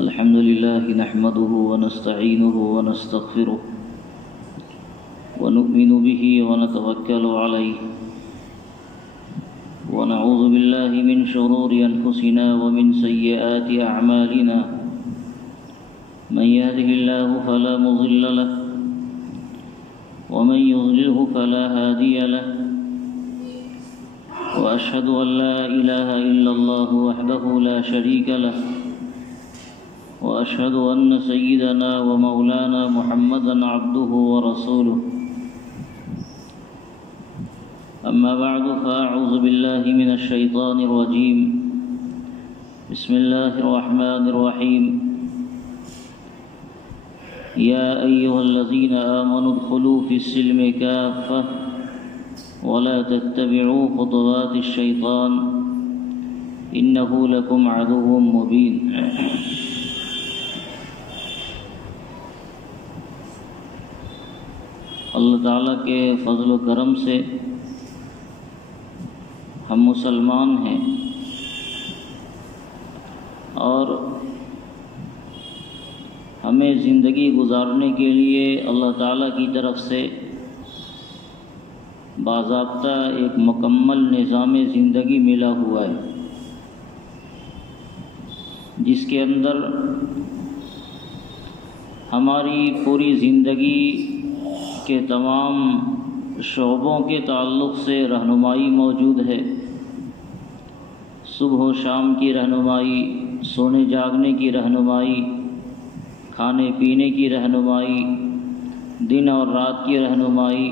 الحمد لله نحمده ونستعينه ونستغفره ونؤمن به ونتوكل عليه ونعوذ بالله من شرور أنفسنا ومن سيئات أعمالنا من يهده الله فلا مضل له ومن يضلله فلا هادي له وأشهد أن لا إله إلا الله وحده لا شريك له وأشهد أن سيدنا ومولانا محمدا عبده ورسوله أما بعد فأعوذ بالله من الشيطان الرجيم بسم الله الرحمن الرحيم يا أيها الذين آمنوا ادخلوا في السلم كافة ولا تتبعوا خطوات الشيطان إنه لكم عدو مبين اللہ تعالیٰ کے فضل و کرم سے ہم مسلمان ہیں اور ہمیں زندگی گزارنے کے لیے اللہ تعالیٰ کی طرف سے باضابطہ ایک مکمل نظام زندگی ملا ہوا ہے، جس کے اندر ہماری پوری زندگی کے تمام شعبوں کے تعلق سے رہنمائی موجود ہے۔ صبح و شام کی رہنمائی، سونے جاگنے کی رہنمائی، کھانے پینے کی رہنمائی، دن اور رات کی رہنمائی،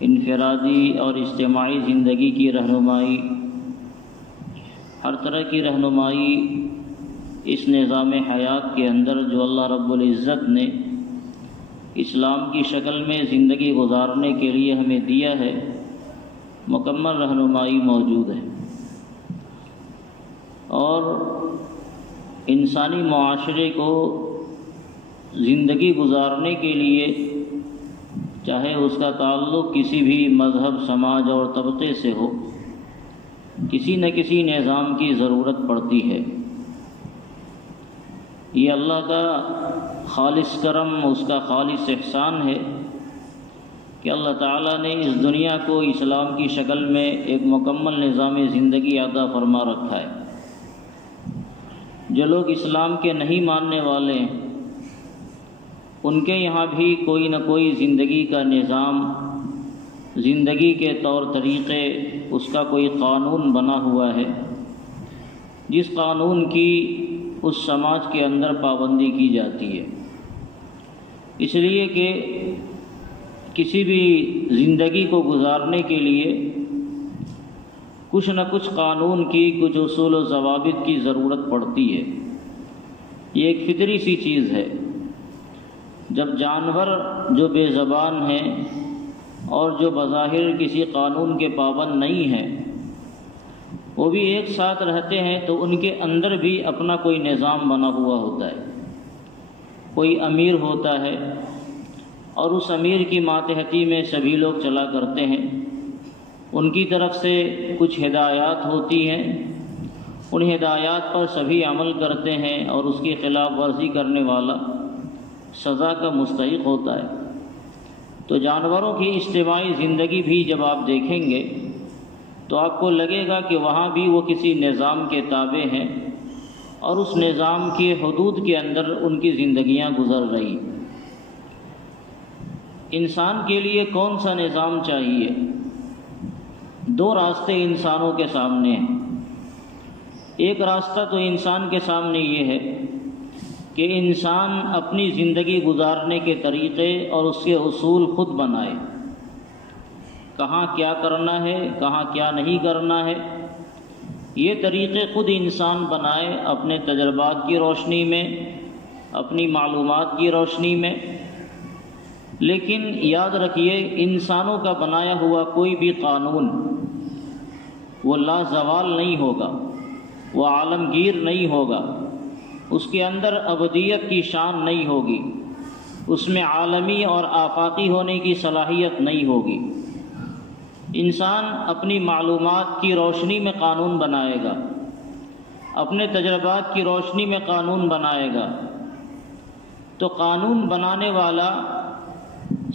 انفرادی اور اجتماعی زندگی کی رہنمائی، ہر طرح کی رہنمائی اس نظام حیات کے اندر جو اللہ رب العزت نے اسلام کی شکل میں زندگی گزارنے کے لیے ہمیں دیا ہے، مکمل رہنمائی موجود ہے۔ اور انسانی معاشرے کو زندگی گزارنے کے لیے چاہے اس کا تعلق کسی بھی مذہب، سماج اور طبقے سے ہو، کسی نہ کسی نظام کی ضرورت پڑتی ہے۔ یہ اللہ کا خالص کرم، اس کا خالص احسان ہے کہ اللہ تعالیٰ نے اس دنیا کو اسلام کی شکل میں ایک مکمل نظام زندگی عطا فرما رکھا ہے۔ جو لوگ اسلام کے نہیں ماننے والے ہیں، ان کے یہاں بھی کوئی نہ کوئی زندگی کا نظام، زندگی کے طور طریقے، اس کا کوئی قانون بنا ہوا ہے، جس قانون کی اس سماج کے اندر پابندی کی جاتی ہے۔ اس لیے کہ کسی بھی زندگی کو گزارنے کے لیے کچھ نہ کچھ قانون کی، کچھ اصول و ضوابط کی ضرورت پڑتی ہے۔ یہ ایک فطری سی چیز ہے۔ جب جانور جو بے زبان ہیں اور جو بظاہر کسی قانون کے پابند نہیں ہیں، وہ بھی ایک ساتھ رہتے ہیں تو ان کے اندر بھی اپنا کوئی نظام بنا ہوا ہوتا ہے۔ کوئی امیر ہوتا ہے اور اس امیر کی ماتحتی میں سبھی لوگ چلا کرتے ہیں، ان کی طرف سے کچھ ہدایات ہوتی ہیں، ان ہدایات پر سبھی عمل کرتے ہیں اور اس کی خلاف ورزی کرنے والا سزا کا مستحق ہوتا ہے۔ تو جانوروں کی اجتماعی زندگی بھی جب آپ دیکھیں گے تو آپ کو لگے گا کہ وہاں بھی وہ کسی نظام کے تابع ہیں اور اس نظام کی حدود کے اندر ان کی زندگیاں گزر رہی۔ انسان کے لیے کون سا نظام چاہیے؟ دو راستے انسانوں کے سامنے ہیں۔ ایک راستہ تو انسان کے سامنے یہ ہے کہ انسان اپنی زندگی گزارنے کے طریقے اور اس کے اصول خود بنائے، کہاں کیا کرنا ہے، کہاں کیا نہیں کرنا ہے، یہ طریقے خود انسان بنائے اپنے تجربات کی روشنی میں، اپنی معلومات کی روشنی میں۔ لیکن یاد رکھیے، انسانوں کا بنایا ہوا کوئی بھی قانون وہ لازوال نہیں ہوگا، وہ عالمگیر نہیں ہوگا، اس کے اندر ابدیت کی شان نہیں ہوگی، اس میں عالمی اور آفاقی ہونے کی صلاحیت نہیں ہوگی۔ انسان اپنی معلومات کی روشنی میں قانون بنائے گا، اپنے تجربات کی روشنی میں قانون بنائے گا تو قانون بنانے والا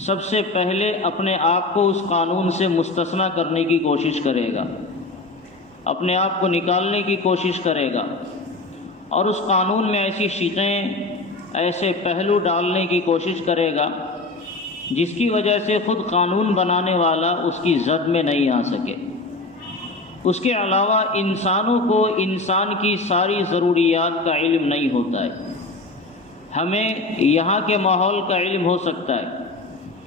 سب سے پہلے اپنے آپ کو اس قانون سے مستثنی کرنے کی کوشش کرے گا، اپنے آپ کو نکالنے کی کوشش کرے گا، اور اس قانون میں ایسی شقیں، ایسے پہلو ڈالنے کی کوشش کرے گا جس کی وجہ سے خود قانون بنانے والا اس کی زد میں نہیں آ سکے۔ اس کے علاوہ انسانوں کو انسان کی ساری ضروریات کا علم نہیں ہوتا ہے۔ ہمیں یہاں کے ماحول کا علم ہو سکتا ہے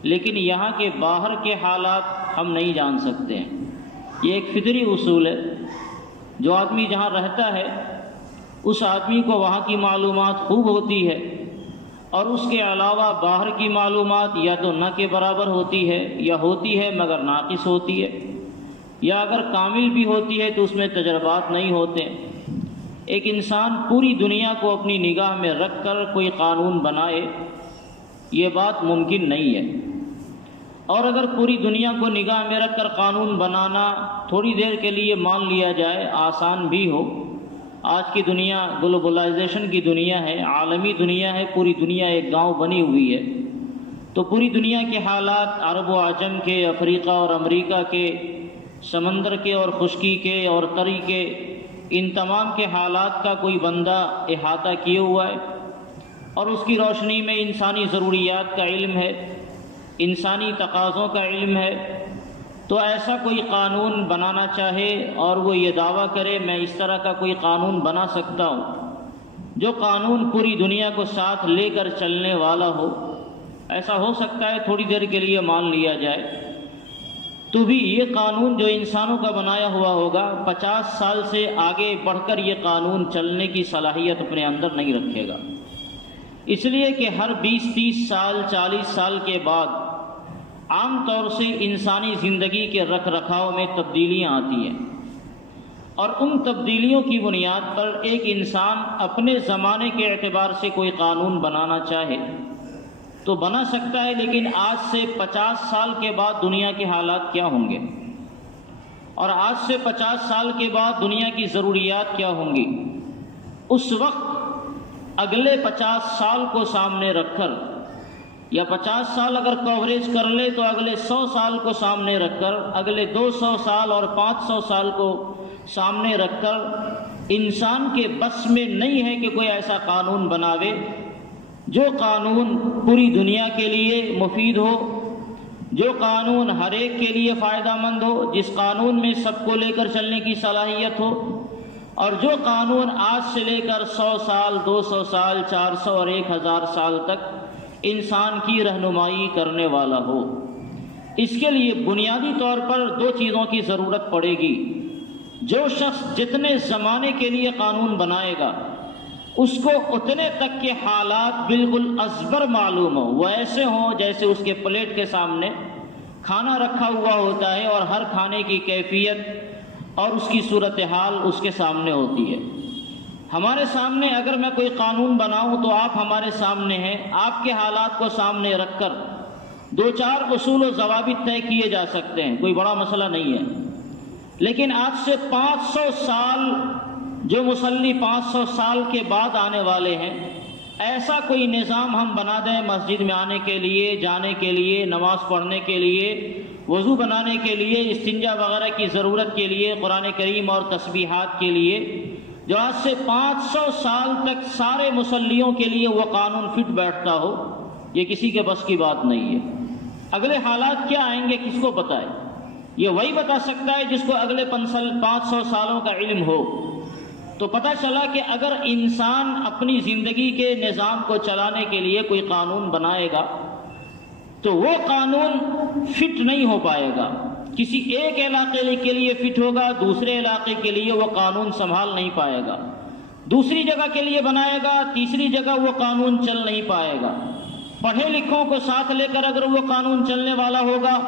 لیکن یہاں کے باہر کے حالات ہم نہیں جان سکتے ہیں۔ یہ ایک فطری اصول ہے، جو آدمی جہاں رہتا ہے اس آدمی کو وہاں کی معلومات خوب ہوتی ہے، اور اس کے علاوہ باہر کی معلومات یا تو نہ کے برابر ہوتی ہے یا ہوتی ہے مگر ناقص ہوتی ہے، یا اگر کامل بھی ہوتی ہے تو اس میں تجربات نہیں ہوتے۔ ایک انسان پوری دنیا کو اپنی نگاہ میں رکھ کر کوئی قانون بنائے، یہ بات ممکن نہیں ہے۔ اور اگر پوری دنیا کو نگاہ میں رکھ کر قانون بنانا تھوڑی دیر کے لیے مان لیا جائے آسان بھی ہو، آج کی دنیا گلوبلائزیشن کی دنیا ہے، عالمی دنیا ہے، پوری دنیا ایک گاؤں بنی ہوئی ہے، تو پوری دنیا کے حالات عرب و عجم کے، افریقہ اور امریکہ کے، سمندر کے اور خشکی کے اور تری کے، ان تمام کے حالات کا کوئی بندہ احاطہ کیے ہوا ہے، اور اس کی روشنی میں انسانی ضروریات کا علم ہے، انسانی تقاضوں کا علم ہے۔ تو ایسا کوئی قانون بنانا چاہے اور وہ یہ دعویٰ کرے میں اس طرح کا کوئی قانون بنا سکتا ہوں جو قانون پوری دنیا کو ساتھ لے کر چلنے والا ہو، ایسا ہو سکتا ہے تھوڑی دیر کے لیے مان لیا جائے، تو بھی یہ قانون جو انسانوں کا بنایا ہوا ہوگا 50 سال سے آگے بڑھ کر یہ قانون چلنے کی صلاحیت اپنے اندر نہیں رکھے گا، اس لیے کہ ہر 20-30 سال 40 سال کے بعد عام طور سے انسانی زندگی کے رکھ رکھاؤ میں تبدیلیاں آتی ہیں، اور ان تبدیلیوں کی بنیاد پر ایک انسان اپنے زمانے کے اعتبار سے کوئی قانون بنانا چاہے تو بنا سکتا ہے، لیکن آج سے 50 سال کے بعد دنیا کے حالات کیا ہوں گے، اور آج سے 50 سال کے بعد دنیا کی ضروریات کیا ہوں گی، اس وقت اگلے 50 سال کو سامنے رکھ کر، یا 50 سال اگر کوریج کر لے تو اگلے 100 سال کو سامنے رکھ کر، اگلے 200 سال اور 500 سال کو سامنے رکھ کر، انسان کے بس میں نہیں ہے کہ کوئی ایسا قانون بناوے جو قانون پوری دنیا کے لیے مفید ہو، جو قانون ہر ایک کے لیے فائدہ مند ہو، جس قانون میں سب کو لے کر چلنے کی صلاحیت ہو، اور جو قانون آج سے لے کر 100 سال 200 سال 400 اور 1000 سال تک انسان کی رہنمائی کرنے والا ہو۔ اس کے لیے بنیادی طور پر 2 چیزوں کی ضرورت پڑے گی۔ جو شخص جتنے زمانے کے لیے قانون بنائے گا اس کو اتنے تک کے حالات بالکل ازبر معلوم ہو، وہ ایسے ہوں جیسے اس کے پلیٹ کے سامنے کھانا رکھا ہوا ہوتا ہے اور ہر کھانے کی کیفیت اور اس کی صورتحال اس کے سامنے ہوتی ہے۔ ہمارے سامنے اگر میں کوئی قانون بناؤں تو آپ ہمارے سامنے ہیں، آپ کے حالات کو سامنے رکھ کر 2-4 اصول و ضوابط طے کیے جا سکتے ہیں، کوئی بڑا مسئلہ نہیں ہے۔ لیکن آج سے 500 سال جو مصلی 500 سال کے بعد آنے والے ہیں، ایسا کوئی نظام ہم بنا دیں مسجد میں آنے کے لیے، جانے کے لیے، نماز پڑھنے کے لیے، وضو بنانے کے لیے، استنجا وغیرہ کی ضرورت کے لیے، قرآن کریم اور تسبیحات کے لیے، جو آج سے 500 سال تک سارے مصلیوں کے لیے وہ قانون فٹ بیٹھتا ہو، یہ کسی کے بس کی بات نہیں ہے۔ اگلے حالات کیا آئیں گے کس کو پتہ ہے؟ یہ وہی بتا سکتا ہے جس کو اگلے 500 سالوں کا علم ہو۔ تو پتہ چلا کہ اگر انسان اپنی زندگی کے نظام کو چلانے کے لیے کوئی قانون بنائے گا تو وہ قانون فٹ نہیں ہو پائے گا، کسی ایک علاقے کے لیے فٹ ہوگا، دوسرے علاقے کے لیے وہ قانون سنبھال نہیں پائے گا، دوسری جگہ کے لیے بنائے گا، تیسری جگہ وہ قانون چل نہیں پائے گا۔ پڑھے لکھوں کو ساتھ لے کر اگر وہ قانون چلنے والا ہوگا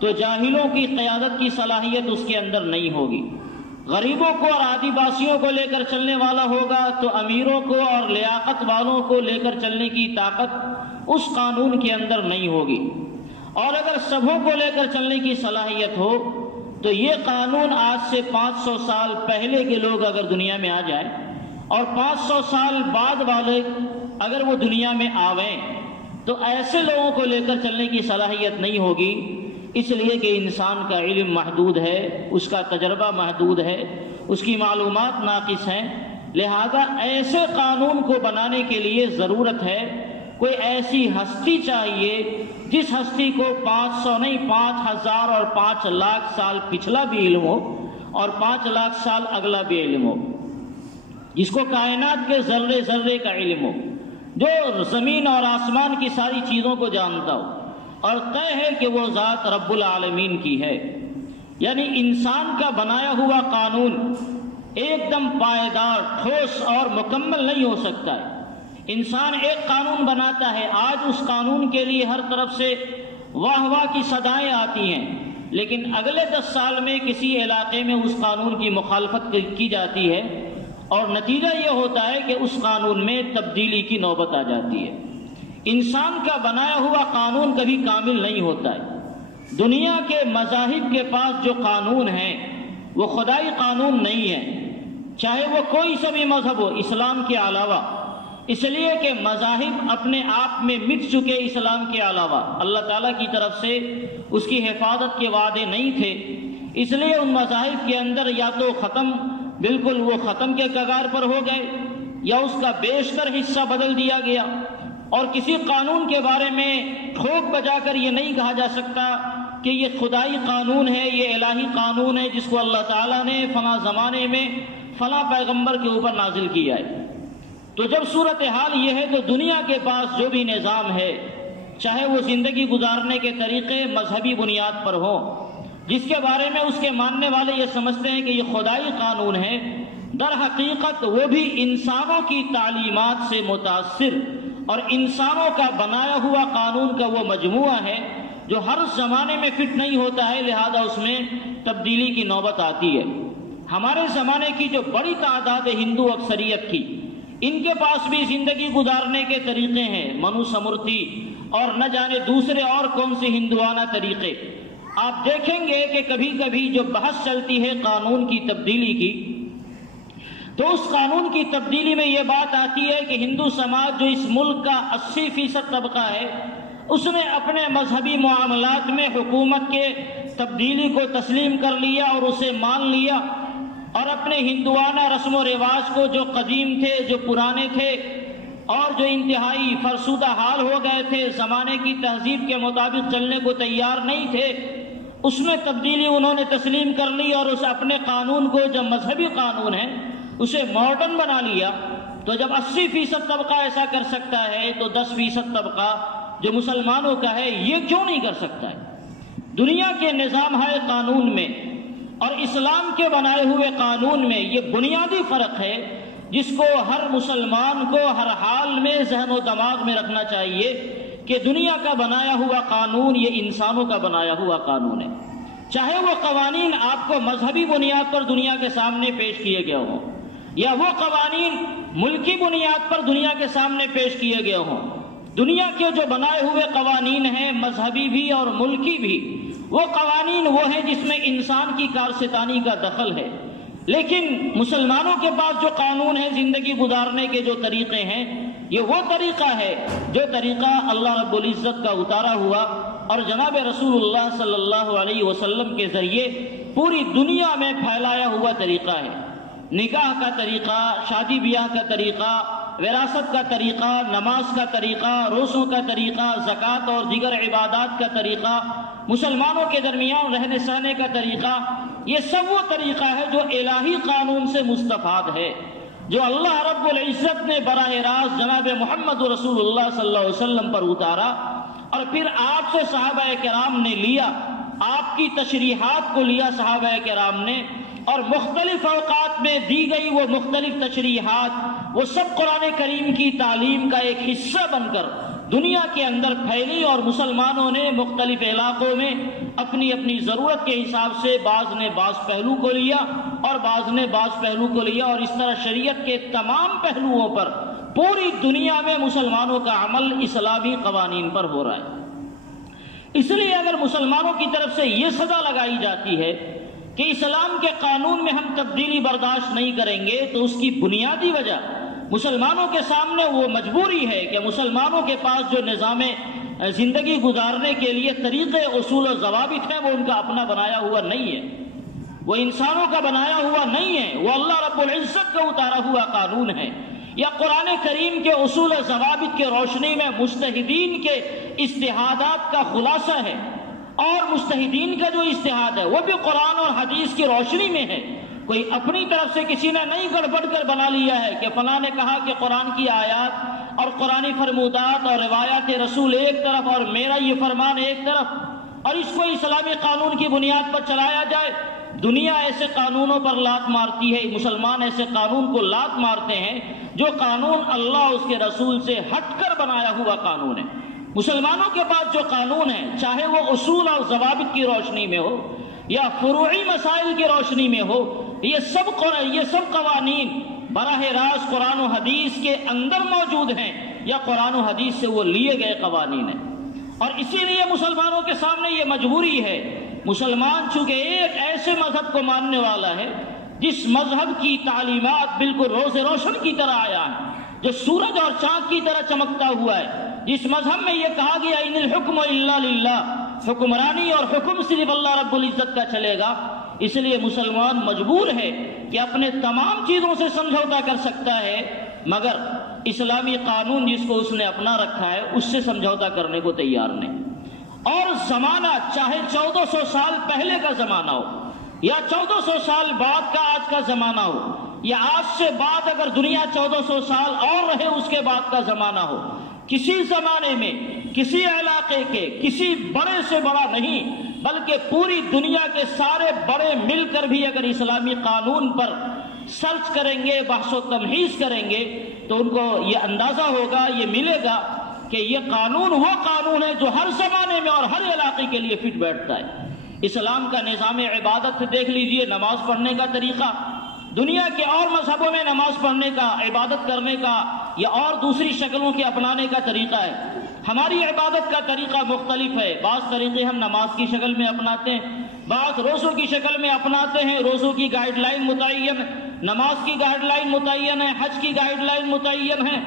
تو جاہلوں کی قیادت کی صلاحیت اس کے اندر نہیں ہوگی، غریبوں کو اور آدیواسیوں کو لے کر چلنے والا ہوگا تو امیروں کو اور لیاقت والوں کو لے کر چلنے کی طاقت اس قانون کے اندر نہیں ہوگی، اور اگر سبوں کو لے کر چلنے کی صلاحیت ہو تو یہ قانون آج سے 500 سال پہلے کے لوگ اگر دنیا میں آ جائیں اور 500 سال بعد والے اگر وہ دنیا میں آویں تو ایسے لوگوں کو لے کر چلنے کی صلاحیت نہیں ہوگی، اس لیے کہ انسان کا علم محدود ہے، اس کا تجربہ محدود ہے، اس کی معلومات ناقص ہیں، لہذا ایسے قانون کو بنانے کے لیے ضرورت ہے کوئی ایسی ہستی چاہیے جس ہستی کو 500 نہیں 5000 اور 5 لاکھ سال پچھلا بھی علم ہو اور 5 لاکھ سال اگلا بھی علم ہو، جس کو کائنات کے ذرے ذرے کا علم ہو، جو زمین اور آسمان کی ساری چیزوں کو جانتا ہو اور طے ہے کہ وہ ذات رب العالمین کی ہے۔ یعنی انسان کا بنایا ہوا قانون ایک دم پائیدار، ٹھوس اور مکمل نہیں ہو سکتا ہے۔ انسان ایک قانون بناتا ہے، آج اس قانون کے لیے ہر طرف سے واہ واہ کی صدائیں آتی ہیں، لیکن اگلے 10 سال میں کسی علاقے میں اس قانون کی مخالفت کی جاتی ہے اور نتیجہ یہ ہوتا ہے کہ اس قانون میں تبدیلی کی نوبت آ جاتی ہے۔ انسان کا بنایا ہوا قانون کبھی کامل نہیں ہوتا ہے۔ دنیا کے مذاہب کے پاس جو قانون ہیں وہ خدائی قانون نہیں ہے، چاہے وہ کوئی سا بھی مذہب ہو اسلام کے علاوہ، اس لیے کہ مذاہب اپنے آپ میں مٹ چکے اسلام کے علاوہ، اللہ تعالیٰ کی طرف سے اس کی حفاظت کے وعدے نہیں تھے، اس لیے ان مذاہب کے اندر یا تو ختم، بالکل وہ ختم کے کگار پر ہو گئے، یا اس کا بیشتر حصہ بدل دیا گیا، اور کسی قانون کے بارے میں ٹھوک بجا کر یہ نہیں کہا جا سکتا کہ یہ خدائی قانون ہے، یہ الہی قانون ہے جس کو اللہ تعالیٰ نے فلاں زمانے میں فلاں پیغمبر کے اوپر نازل کیا ہے۔ تو جب صورتحال یہ ہے تو دنیا کے پاس جو بھی نظام ہے، چاہے وہ زندگی گزارنے کے طریقے مذہبی بنیاد پر ہوں، جس کے بارے میں اس کے ماننے والے یہ سمجھتے ہیں کہ یہ خدائی قانون ہے، در حقیقت وہ بھی انسانوں کی تعلیمات سے متاثر اور انسانوں کا بنایا ہوا قانون کا وہ مجموعہ ہے جو ہر زمانے میں فٹ نہیں ہوتا ہے، لہذا اس میں تبدیلی کی نوبت آتی ہے۔ ہمارے زمانے کی جو بڑی تعداد ہندو اکثریت کی، ان کے پاس بھی زندگی گزارنے کے طریقے ہیں، منو سمرتی اور نہ جانے دوسرے اور کون سے ہندوانہ طریقے۔ آپ دیکھیں گے کہ کبھی کبھی جو بحث چلتی ہے قانون کی تبدیلی کی، تو اس قانون کی تبدیلی میں یہ بات آتی ہے کہ ہندو سماج جو اس ملک کا 80% طبقہ ہے، اس نے اپنے مذہبی معاملات میں حکومت کے تبدیلی کو تسلیم کر لیا اور اسے مان لیا، اور اپنے ہندوانہ رسم و رواج کو جو قدیم تھے، جو پرانے تھے اور جو انتہائی فرسودہ حال ہو گئے تھے، زمانے کی تہذیب کے مطابق چلنے کو تیار نہیں تھے، اس میں تبدیلی انہوں نے تسلیم کر لی اور اس اپنے قانون کو، جو مذہبی قانون ہے، اسے ماڈرن بنا لیا۔ تو جب 80% طبقہ ایسا کر سکتا ہے تو 10% طبقہ جو مسلمانوں کا ہے یہ کیوں نہیں کر سکتا ہے؟ دنیا کے نظام ہے قانون میں اور اسلام کے بنائے ہوئے قانون میں یہ بنیادی فرق ہے جس کو ہر مسلمان کو ہر حال میں ذہن و دماغ میں رکھنا چاہیے کہ دنیا کا بنایا ہوا قانون یہ انسانوں کا بنایا ہوا قانون ہے۔ چاہے وہ قوانین آپ کو مذہبی بنیاد پر دنیا کے سامنے پیش کیے گئے ہوں یا وہ قوانین ملکی بنیاد پر دنیا کے سامنے پیش کیے گئے ہوں، دنیا کے جو بنائے ہوئے قوانین ہیں مذہبی بھی اور ملکی بھی، وہ قوانین وہ ہیں جس میں انسان کی کارستانی کا دخل ہے، لیکن مسلمانوں کے پاس جو قانون ہے زندگی گزارنے کے جو طریقے ہیں، یہ وہ طریقہ ہے جو طریقہ اللہ رب العزت کا اتارا ہوا اور جناب رسول اللہ صلی اللہ علیہ وسلم کے ذریعے پوری دنیا میں پھیلایا ہوا طریقہ ہے۔ نکاح کا طریقہ، شادی بیاہ کا طریقہ، وراثت کا طریقہ، نماز کا طریقہ، روزوں کا طریقہ، زکوٰۃ اور دیگر عبادات کا طریقہ، مسلمانوں کے درمیان رہنے سہنے کا طریقہ، یہ سب وہ طریقہ ہے جو الہی قانون سے مستفاد ہے، جو اللہ رب العزت نے براہ راست جناب محمد رسول اللہ صلی اللہ علیہ وسلم پر اتارا اور پھر آپ سے صحابہ کرام نے لیا، آپ کی تشریحات کو لیا صحابہ کرام نے، اور مختلف اوقات میں دی گئی وہ مختلف تشریحات وہ سب قرآن کریم کی تعلیم کا ایک حصہ بن کر دنیا کے اندر پھیلی، اور مسلمانوں نے مختلف علاقوں میں اپنی اپنی ضرورت کے حساب سے بعض نے بعض پہلو کو لیا اور بعض نے بعض پہلو کو لیا، اور اس طرح شریعت کے تمام پہلوؤں پر پوری دنیا میں مسلمانوں کا عمل اسلامی قوانین پر ہو رہا ہے۔ اس لیے اگر مسلمانوں کی طرف سے یہ سزا لگائی جاتی ہے کہ اسلام کے قانون میں ہم تبدیلی برداشت نہیں کریں گے، تو اس کی بنیادی وجہ مسلمانوں کے سامنے وہ مجبوری ہے کہ مسلمانوں کے پاس جو نظام زندگی گزارنے کے لیے طریقے، اصول و ضوابط ہیں، وہ ان کا اپنا بنایا ہوا نہیں ہے، وہ انسانوں کا بنایا ہوا نہیں ہے، وہ اللہ رب العزت کا اتارا ہوا قانون ہے، یا قرآن کریم کے اصول و ضوابط کے روشنی میں مجتہدین کے اجتہادات کا خلاصہ ہے، اور مجتہدین کا جو اجتہاد ہے وہ بھی قرآن اور حدیث کی روشنی میں ہے۔ کوئی اپنی طرف سے کسی نے نہیں گڑبڑ کر بنا لیا ہے کہ فلاں نے کہا کہ قرآن کی آیات اور قرآنی فرمودات اور روایات رسول ایک طرف اور میرا یہ فرمان ایک طرف، اور اس کو اسلامی قانون کی بنیاد پر چلایا جائے۔ دنیا ایسے قانونوں پر لات مارتی ہے، مسلمان ایسے قانون کو لات مارتے ہیں جو قانون اللہ اس کے رسول سے ہٹ کر بنایا ہوا قانون ہے۔ مسلمانوں کے پاس جو قانون ہے، چاہے وہ اصول اور ضوابط کی روشنی میں ہو یا فروعی مسائل کی روشنی میں ہو، یہ سب قوانین براہ راست قرآن و حدیث کے اندر موجود ہیں یا قرآن و حدیث سے وہ لیے گئے قوانین ہیں، اور اسی لیے مسلمانوں کے سامنے یہ مجبوری ہے۔ مسلمان چونکہ ایک ایسے مذہب کو ماننے والا ہے جس مذہب کی تعلیمات بالکل روز روشن کی طرح آیا ہے، جو سورج اور چاند کی طرح چمکتا ہوا ہے، جس مذہب میں یہ کہا گیا ان الحکم الا للہ، حکمرانی اور حکم صرف اللہ رب العزت کا چلے گا، اس لیے مسلمان مجبور ہے کہ اپنے تمام چیزوں سے سمجھوتا کر سکتا ہے، مگر اسلامی قانون جس کو اس نے اپنا رکھا ہے اس سے سمجھوتا کرنے کو تیار نہیں۔ اور زمانہ چاہے 1400 سال پہلے کا زمانہ ہو یا 1400 سال بعد کا آج کا زمانہ ہو، یا آج سے بعد اگر دنیا 1400 سال اور رہے اس کے بعد کا زمانہ ہو، کسی زمانے میں کسی علاقے کے کسی بڑے سے بڑا نہیں بلکہ پوری دنیا کے سارے بڑے مل کر بھی اگر اسلامی قانون پر سرچ کریں گے، بحث و تمہیز کریں گے، تو ان کو یہ اندازہ ہوگا، یہ ملے گا کہ یہ قانون وہ قانون ہے جو ہر زمانے میں اور ہر علاقے کے لیے فٹ بیٹھتا ہے۔ اسلام کا نظام عبادت دیکھ لیجئے، نماز پڑھنے کا طریقہ دنیا کے اور مذہبوں میں نماز پڑھنے کا، عبادت کرنے کا یا اور دوسری شکلوں کے اپنانے کا طریقہ ہے۔ ہماری عبادت کا طریقہ مختلف ہے، بعض طریقے ہم نماز کی شکل میں اپناتے ہیں، بعض روزوں کی شکل میں اپناتے ہیں، روزوں کی گائیڈ لائن متعین ہے، نماز کی گائیڈ لائن متعین ہے، حج کی گائیڈ لائن متعین ہے۔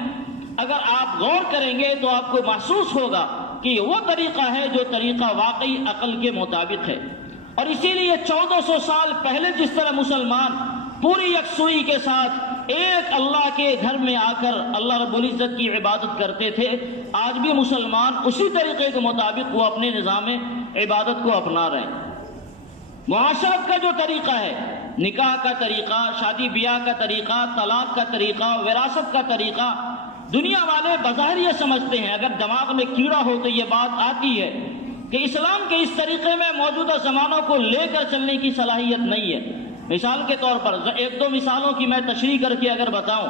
اگر آپ غور کریں گے تو آپ کو محسوس ہوگا کہ یہ وہ طریقہ ہے جو طریقہ واقعی عقل کے مطابق ہے، اور اسی لیے 1400 سال پہلے جس طرح مسلمان پوری یکسوئی کے ساتھ ایک اللہ کے گھر میں آ کر اللہ رب العزت کی عبادت کرتے تھے، آج بھی مسلمان اسی طریقے کے مطابق وہ اپنے نظام عبادت کو اپنا رہے ہیں۔ معاشرت کا جو طریقہ ہے، نکاح کا طریقہ، شادی بیاہ کا طریقہ، طلاق کا طریقہ، وراثت کا طریقہ، دنیا والے بظاہر یہ سمجھتے ہیں، اگر دماغ میں کیڑا ہو تو یہ بات آتی ہے کہ اسلام کے اس طریقے میں موجودہ زمانوں کو لے کر چلنے کی صلاحیت نہیں ہے۔ مثال کے طور پر ایک دو مثالوں کی میں تشریح کر کے اگر بتاؤں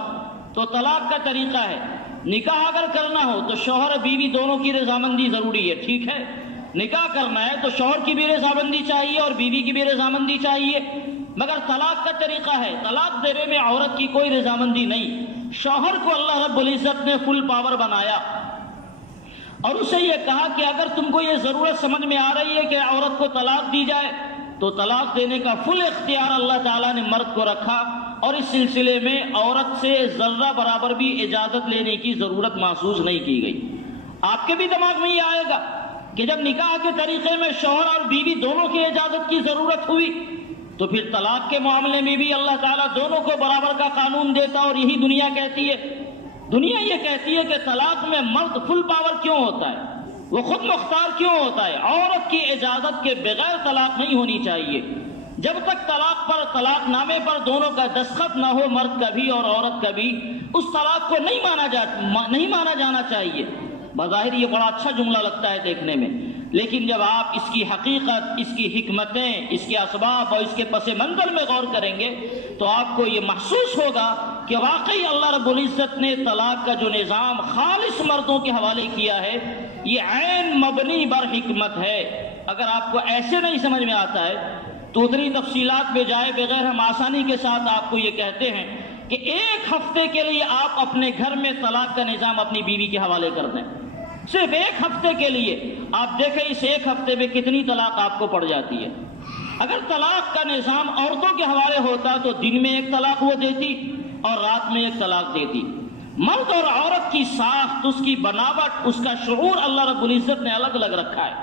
تو طلاق کا طریقہ ہے، نکاح اگر کرنا ہو تو شوہر بیوی دونوں کی رضامندی ضروری ہے، ٹھیک ہے، نکاح کرنا ہے تو شوہر کی بھی رضامندی چاہیے اور بیوی کی بھی رضامندی چاہیے، مگر طلاق کا طریقہ ہے، طلاق دینے میں عورت کی کوئی رضامندی نہیں، شوہر کو اللہ رب العزت نے فل پاور بنایا اور اسے یہ کہا کہ اگر تم کو یہ ضرورت سمجھ میں آ رہی ہے کہ عورت کو طلاق دی جائے تو طلاق دینے کا فل اختیار اللہ تعالیٰ نے مرد کو رکھا، اور اس سلسلے میں عورت سے ذرہ برابر بھی اجازت لینے کی ضرورت محسوس نہیں کی گئی۔ آپ کے بھی دماغ میں یہ آئے گا کہ جب نکاح کے طریقے میں شوہر اور بیوی دونوں کی اجازت کی ضرورت ہوئی تو پھر طلاق کے معاملے میں بھی اللہ تعالیٰ دونوں کو برابر کا قانون دیتا، اور یہی دنیا کہتی ہے۔ دنیا یہ کہتی ہے کہ طلاق میں مرد فل پاور کیوں ہوتا ہے، وہ خود مختار کیوں ہوتا ہے، عورت کی اجازت کے بغیر طلاق نہیں ہونی چاہیے۔ جب تک طلاق نامے پر دونوں کا دستخط نہ ہو، مرد کا بھی اور عورت کا بھی، اس طلاق کو نہیں مانا جانا چاہیے۔ بظاہر یہ بڑا اچھا جملہ لگتا ہے دیکھنے میں، لیکن جب آپ اس کی حقیقت، اس کی حکمتیں، اس کے اسباب اور اس کے پس منظر میں غور کریں گے تو آپ کو یہ محسوس ہوگا کہ واقعی اللہ رب العزت نے طلاق کا جو نظام خالص مردوں کے حوالے کیا ہے یہ عین مبنی بر حکمت ہے۔ اگر آپ کو ایسے نہیں سمجھ میں آتا ہے تو اتنی تفصیلات میں جائے بغیر ہم آسانی کے ساتھ آپ کو یہ کہتے ہیں کہ ایک ہفتے کے لیے آپ اپنے گھر میں طلاق کا نظام اپنی بیوی کے حوالے کر دیں، صرف ایک ہفتے کے لیے، آپ دیکھیں اس ایک ہفتے میں کتنی طلاق آپ کو پڑ جاتی ہے۔ اگر طلاق کا نظام عورتوں کے حوالے ہوتا تو دن میں ایک طلاق وہ دیتی اور رات میں ایک طلاق دیتی۔ مرد اور عورت کی ساخت، اس کی بناوٹ، اس کا شعور اللہ رب العزت نے الگ الگ رکھا ہے۔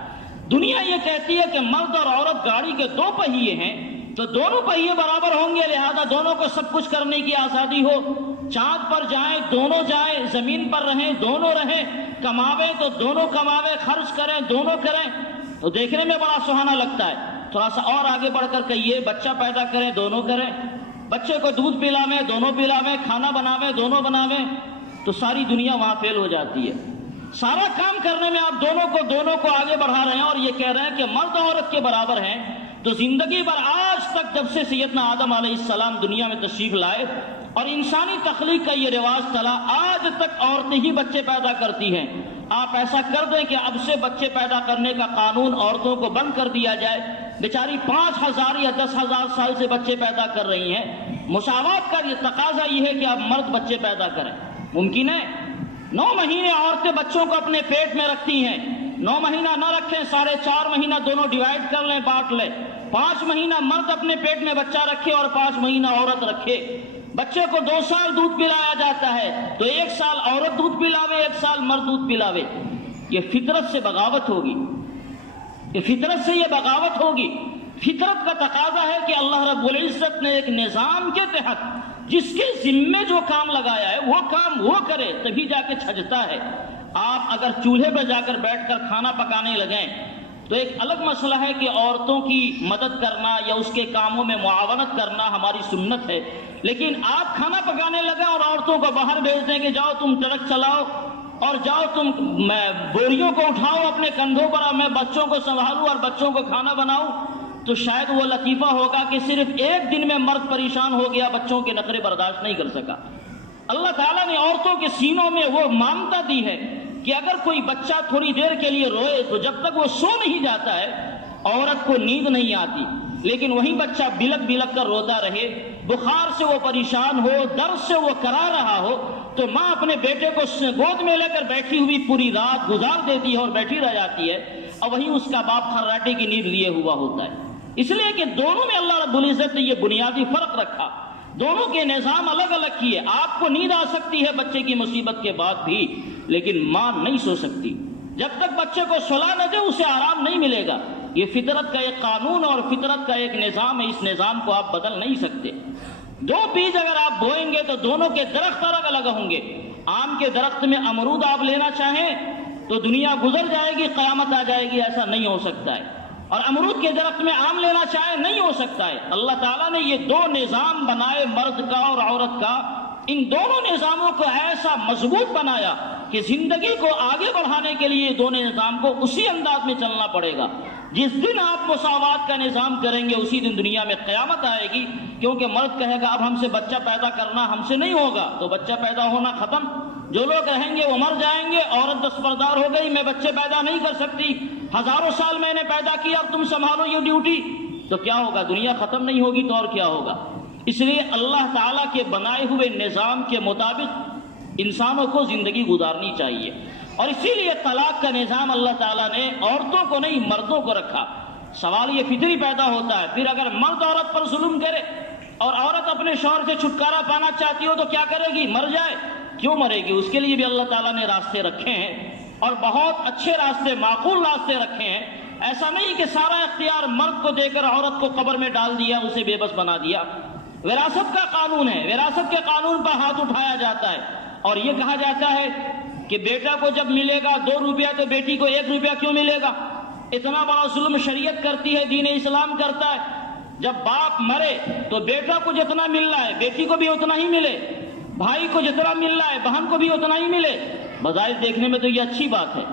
دنیا یہ کہتی ہے کہ مرد اور عورت گاڑی کے دو پہیے ہیں تو دونوں پہیے برابر ہوں گے، لہذا دونوں کو سب کچھ کرنے کی آزادی ہو۔ چاند پر جائیں دونوں جائیں، زمین پر رہیں دونوں رہیں، کماویں تو دونوں کماویں، خرچ کریں دونوں کریں، تو دیکھنے میں بڑا سہانا لگتا ہے۔ تھوڑا سا اور آگے بڑھ کر کہیے بچہ پیدا کریں دونوں کریں، بچے کو دودھ پلاویں دونوں پلاویں، کھانا بناویں دونوں بناویں، تو ساری دنیا وہاں فیل ہو جاتی ہے۔ سارا کام کرنے میں آپ دونوں کو آگے بڑھا رہے ہیں اور یہ کہہ رہے ہیں کہ مرد عورت کے برابر ہیں، تو زندگی بھر آج تک جب سے سیدنا آدم علیہ السلام دنیا میں تشریف لائے اور انسانی تخلیق کا یہ رواج چلا، آج تک عورتیں ہی بچے پیدا کرتی ہیں۔ آپ ایسا کر دیں کہ اب سے بچے پیدا کرنے کا قانون عورتوں کو بند کر دیا جائے، بیچاری 5000 یا 10,000 سال سے بچے پیدا کر رہی ہیں۔ مساوات کا یہ تقاضا یہ ہے کہ اب مرد بچے پیدا کریں، ممکن ہے؟ 9 مہینے عورتیں بچوں کو اپنے پیٹ میں رکھتی ہیں، 9 مہینہ نہ رکھیں، 4.5 مہینہ دونوں ڈیوائیڈ کر لیں، بانٹ لیں، 5 مہینہ مرد اپنے پیٹ میں بچہ رکھے اور 5 مہینہ عورت رکھے۔ بچے کو 2 سال دودھ پلایا جاتا ہے تو 1 سال عورت دودھ پلاوے، 1 سال مرد دودھ پلاوے۔ یہ فطرت سے بغاوت ہوگی، یہ فطرت سے یہ بغاوت ہوگی۔ فطرت کا تقاضا ہے کہ اللہ رب العزت نے ایک نظام کے تحت جس کے ذمے جو کام لگایا ہے وہ کام وہ کرے، تبھی جا کے چھجتا ہے۔ آپ اگر چولہے پہ جا کر بیٹھ کر کھانا پکانے لگیں تو ایک الگ مسئلہ ہے کہ عورتوں کی مدد کرنا یا اس کے کاموں میں معاونت کرنا ہماری سنت ہے، لیکن آپ کھانا پکانے لگیں اور عورتوں کو باہر بھیج دیں کہ جاؤ تم ٹرک چلاؤ اور جاؤ تم بوریوں کو اٹھاؤ اپنے کندھوں پر اور میں بچوں کو سنبھالوں اور بچوں کو کھانا بناؤں، تو شاید وہ لطیفہ ہوگا کہ صرف ایک دن میں مرد پریشان ہو گیا، بچوں کے نخرے برداشت نہیں کر سکا۔ اللہ تعالیٰ نے عورتوں کے سینوں میں وہ مامتا دی ہے کہ اگر کوئی بچہ تھوڑی دیر کے لیے روئے تو جب تک وہ سو نہیں جاتا ہے عورت کو نیند نہیں آتی، لیکن وہی بچہ بلک بلک کر روتا رہے، بخار سے وہ پریشان ہو، درد سے وہ کرا رہا ہو، تو ماں اپنے بیٹے کو گود میں لے کر بیٹھی ہوئی پوری رات گزار دیتی ہے اور بیٹھی رہ جاتی ہے، اور وہیں اس کا باپ خراٹے کی نیند لیے ہوا ہوتا ہے۔ اس لیے کہ دونوں میں اللہ رب العزت نے یہ بنیادی فرق رکھا، دونوں کے نظام الگ الگ کیے۔ آپ کو نیند آ سکتی ہے بچے کی مصیبت کے بعد بھی، لیکن ماں نہیں سو سکتی، جب تک بچے کو سلا نہ دے اسے آرام نہیں ملے گا۔ یہ فطرت کا ایک قانون اور فطرت کا ایک نظام ہے، اس نظام کو آپ بدل نہیں سکتے۔ 2 بیج اگر آپ بوئیں گے تو دونوں کے درخت الگ الگ ہوں گے۔ آم کے درخت میں امرود آپ لینا چاہیں تو دنیا گزر جائے گی، قیامت آ جائے گی، ایسا نہیں ہو سکتا ہے، اور امرود کے درخت میں آم لینا چاہے نہیں ہو سکتا ہے۔ اللہ تعالیٰ نے یہ 2 نظام بنائے، مرد کا اور عورت کا، ان دونوں نظاموں کو ایسا مضبوط بنایا کہ زندگی کو آگے بڑھانے کے لیے دونوں نظام کو اسی انداز میں چلنا پڑے گا۔ جس دن آپ مساوات کا نظام کریں گے اسی دن دنیا میں قیامت آئے گی، کیونکہ مرد کہے گا اب ہم سے بچہ پیدا کرنا ہم سے نہیں ہوگا، تو بچہ پیدا ہونا ختم۔ جو لوگ رہیں گے وہ مر جائیں گے، عورت دستبردار ہو گئی، میں بچے پیدا نہیں کر سکتی، ہزاروں سال میں نے پیدا کیا، اب تم سنبھالو یہ ڈیوٹی، تو کیا ہوگا؟ دنیا ختم نہیں ہوگی تو اور کیا ہوگا؟ اس لیے اللہ تعالیٰ کے بنائے ہوئے نظام کے مطابق انسانوں کو زندگی گزارنی چاہیے، اور اسی لیے طلاق کا نظام اللہ تعالیٰ نے عورتوں کو نہیں مردوں کو رکھا۔ سوال یہ فطری پیدا ہوتا ہے، پھر اگر مرد عورت پر ظلم کرے اور عورت اپنے شوہر سے چھٹکارا پانا چاہتی ہو تو کیا کرے گی؟ مر جائے؟ کیوں مرے گی؟ اس کے لیے بھی اللہ تعالیٰ نے راستے رکھے ہیں، اور بہت اچھے راستے، معقول راستے رکھے ہیں۔ ایسا نہیں کہ سارا اختیار مرد کو دے کر عورت کو قبر میں ڈال دیا، اسے بے بس بنا دیا۔ وراثت کا قانون ہے، وراثت کے قانون پر ہاتھ اٹھایا جاتا ہے، اور یہ کہا جاتا ہے کہ بیٹا کو جب ملے گا 2 روپیہ تو بیٹی کو 1 روپیہ کیوں ملے گا؟ اتنا بڑا ظلم شریعت کرتی ہے، دین اسلام کرتا ہے۔ جب باپ مرے تو بیٹا کو جتنا مل رہا ہے بیٹی کو بھی اتنا ہی ملے، بھائی کو جتنا مل رہا ہے بہن کو بھی اتنا ہی ملے۔ بظاہر دیکھنے میں تو یہ اچھی بات ہے،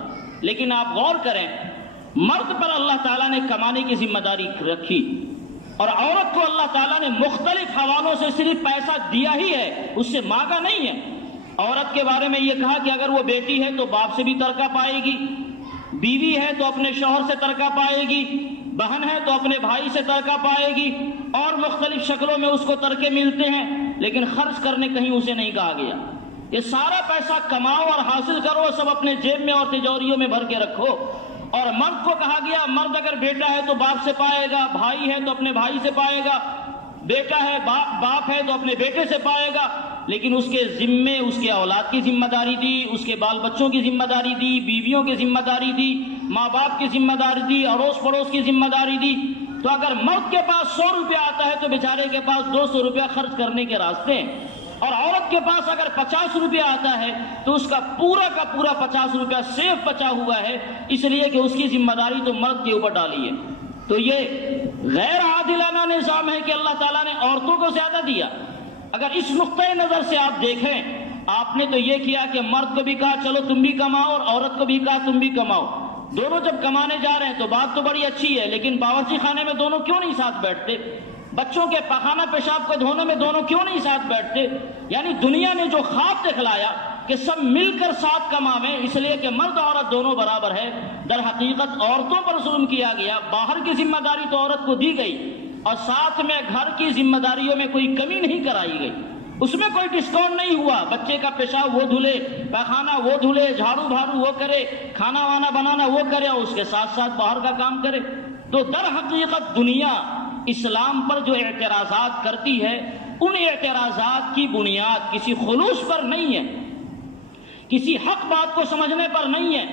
لیکن آپ غور کریں، مرد پر اللہ تعالیٰ نے کمانے کی ذمہ داری رکھی، اور عورت کو اللہ تعالیٰ نے مختلف حوالوں سے صرف پیسہ دیا ہی ہے، اس سے مانگا نہیں ہے۔ عورت کے بارے میں یہ کہا کہ اگر وہ بیٹی ہے تو باپ سے بھی ترکہ پائے گی، بیوی ہے تو اپنے شوہر سے ترکہ پائے گی، بہن ہے تو اپنے بھائی سے ترکہ پائے گی، اور مختلف شکلوں میں اس کو ترکے ملتے ہیں، لیکن خرچ کرنے کہیں اسے نہیں کہا گیا۔ یہ سارا پیسہ کماؤ اور حاصل کرو، سب اپنے جیب میں اور تجوریوں میں بھر کے رکھو، اور مرد کو کہا گیا مرد اگر بیٹا ہے تو باپ سے پائے گا، بھائی ہے تو اپنے بھائی سے پائے گا، بیٹا ہے باپ ہے تو اپنے بیٹے سے پائے گا، لیکن اس کے ذمے اس کے اولاد کی ذمہ داری دی، اس کے بال بچوں کی ذمہ داری دی، بیویوں کی ذمہ داری دی، ماں باپ کی ذمہ داری دی، اڑوس پڑوس کی ذمہ داری دی۔ تو اگر مرد کے پاس 100 روپیہ آتا ہے تو بیچارے کے پاس 200 روپیہ خرچ کرنے کے راستے ہیں، اور عورت کے پاس اگر 50 روپیہ آتا ہے تو اس کا پورا 50 روپیہ سیف بچا ہوا ہے، اس لیے کہ اس کی ذمہ داری تو مرد کے اوپر ڈالی ہے۔ تو یہ غیر عادلانہ نظام ہے کہ اللہ تعالیٰ نے عورتوں کو زیادہ دیا۔ اگر اس نقطۂ نظر سے آپ دیکھیں، آپ نے تو یہ کیا کہ مرد کو بھی کہا چلو تم بھی کماؤ، اور عورت کو بھی کہا تم بھی کماؤ۔ دونوں جب کمانے جا رہے ہیں تو بات تو بڑی اچھی ہے، لیکن باورچی خانے میں دونوں کیوں نہیں ساتھ بیٹھتے؟ بچوں کے پخانہ پیشاب کو دھونے میں دونوں کیوں نہیں ساتھ بیٹھتے؟ یعنی دنیا نے جو خواب دکھلایا کہ سب مل کر ساتھ کماویں، اس لیے کہ مرد عورت دونوں برابر ہے، در حقیقت عورتوں پر ظلم کیا گیا۔ باہر کی ذمہ داری تو عورت کو دی گئی، اور ساتھ میں گھر کی ذمہ داریوں میں کوئی کمی نہیں کرائی گئی، اس میں کوئی ڈسکاؤنٹ نہیں ہوا۔ بچے کا پیشاب وہ دھلے، پیخانہ وہ دھلے، جھاڑو بھاڑو وہ کرے، کھانا وانا بنانا وہ کرے، اور اس کے ساتھ ساتھ باہر کا کام کرے۔ تو در حقیقت دنیا اسلام پر جو اعتراضات کرتی ہے، ان اعتراضات کی بنیاد کسی خلوص پر نہیں ہے، کسی حق بات کو سمجھنے پر نہیں ہے،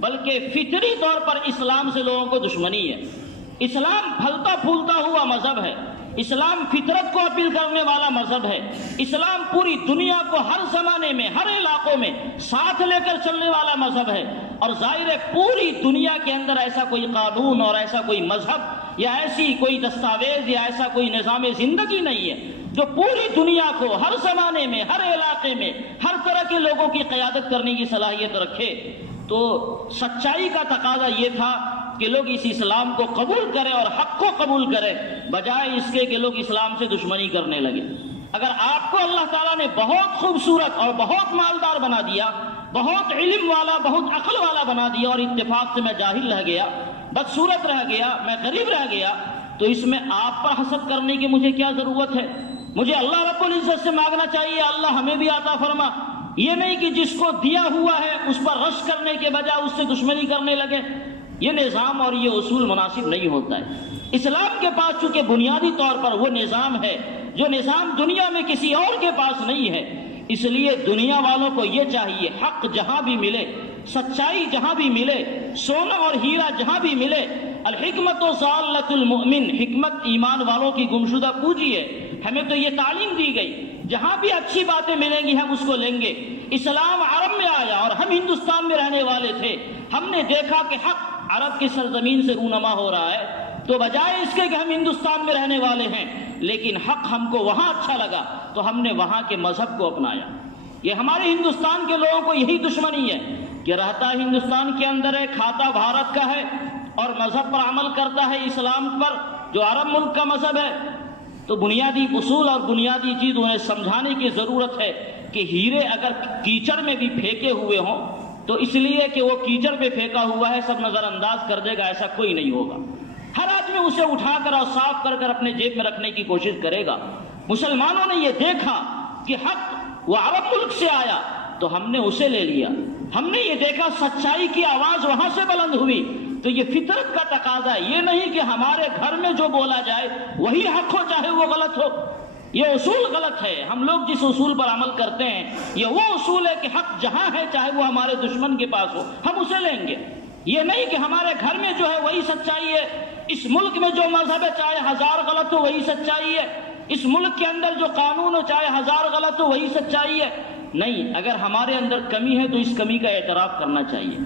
بلکہ فطری طور پر اسلام سے لوگوں کو دشمنی ہے۔ اسلام پھلتا پھولتا ہوا مذہب ہے، اسلام فطرت کو اپیل کرنے والا مذہب ہے، اسلام پوری دنیا کو ہر زمانے میں ہر علاقوں میں ساتھ لے کر چلنے والا مذہب ہے۔ اور ظاہر ہے پوری دنیا کے اندر ایسا کوئی قانون اور ایسا کوئی مذہب یا ایسی کوئی دستاویز یا ایسا کوئی نظام زندگی نہیں ہے جو پوری دنیا کو ہر زمانے میں ہر علاقے میں ہر طرح کے لوگوں کی قیادت کرنے کی صلاحیت رکھے۔ تو سچائی کا تقاضا یہ تھا کہ لوگ اس اسلام کو قبول کریں اور حق کو قبول کریں، بجائے اس کے کہ لوگ اسلام سے دشمنی کرنے لگے۔ اگر آپ کو اللہ تعالیٰ نے بہت خوبصورت اور بہت مالدار بنا دیا، بہت علم والا بہت عقل والا بنا دیا، اور اتفاق سے میں جاہل رہ گیا، بدصورت رہ گیا، میں غریب رہ گیا، تو اس میں آپ پر حسد کرنے کی مجھے کیا ضرورت ہے؟ مجھے اللہ رب العزت سے مانگنا چاہیے اللہ ہمیں بھی عطا فرما، یہ نہیں کہ جس کو دیا ہوا ہے اس پر رشک کرنے کے بجائے اس سے دشمنی کرنے لگے۔ یہ نظام اور یہ اصول مناسب نہیں ہوتا ہے۔ اسلام کے پاس چونکہ بنیادی طور پر وہ نظام ہے جو نظام دنیا میں کسی اور کے پاس نہیں ہے، اس لیے دنیا والوں کو یہ چاہیے حق جہاں بھی ملے، سچائی جہاں بھی ملے، سونا اور ہیرا جہاں بھی ملے، الحکمت و ضالۃ المؤمن، حکمت ایمان والوں کی گمشدہ پونجی ہے۔ ہمیں تو یہ تعلیم دی گئی، جہاں بھی اچھی باتیں ملیں گی ہم اس کو لیں گے۔ اسلام عرب میں آیا اور ہم ہندوستان میں رہنے والے تھے، ہم نے دیکھا کہ حق عرب کی سرزمین سے رونما ہو رہا ہے، تو بجائے اس کے کہ ہم ہندوستان میں رہنے والے ہیں لیکن حق ہم کو وہاں اچھا لگا تو ہم نے وہاں کے مذہب کو اپنایا۔ یہ ہمارے ہندوستان کے لوگوں کو یہی دشمنی ہے کہ رہتا ہندوستان کے اندر ہے، کھاتا بھارت کا ہے، اور مذہب پر عمل کرتا ہے اسلام پر جو عرب ملک کا مذہب ہے۔ تو بنیادی اصول اور بنیادی چیز انہیں سمجھانے کی ضرورت ہے کہ ہیرے اگر کیچڑ میں بھی پھینکے ہوئے ہوں تو اس لیے کہ وہ کیچڑ پہ پھینکا ہوا ہے سب نظر انداز کر دے گا، ایسا کوئی نہیں ہوگا۔ ہر آدمی اسے اٹھا کر اور صاف کر کر اپنے جیب میں رکھنے کی کوشش کرے گا۔ مسلمانوں نے یہ دیکھا کہ حق وہ عرب ملک سے آیا تو ہم نے اسے لے لیا، ہم نے یہ دیکھا سچائی کی آواز وہاں سے بلند ہوئی، تو یہ فطرت کا تقاضا ہے، یہ نہیں کہ ہمارے گھر میں جو بولا جائے وہی حق ہو چاہے وہ غلط ہو۔ یہ اصول غلط ہے۔ ہم لوگ جس اصول پر عمل کرتے ہیں یہ وہ اصول ہے کہ حق جہاں ہے چاہے وہ ہمارے دشمن کے پاس ہو ہم اسے لیں گے۔ یہ نہیں کہ ہمارے گھر میں جو ہے وہی سچائی ہے، اس ملک میں جو مذہب ہے چاہے 1000 غلط ہو وہی سچائی ہے، اس ملک کے اندر جو قانون ہو چاہے 1000 غلط ہو وہی سچائی ہے۔ نہیں، اگر ہمارے اندر کمی ہے تو اس کمی کا اعتراف کرنا چاہیے،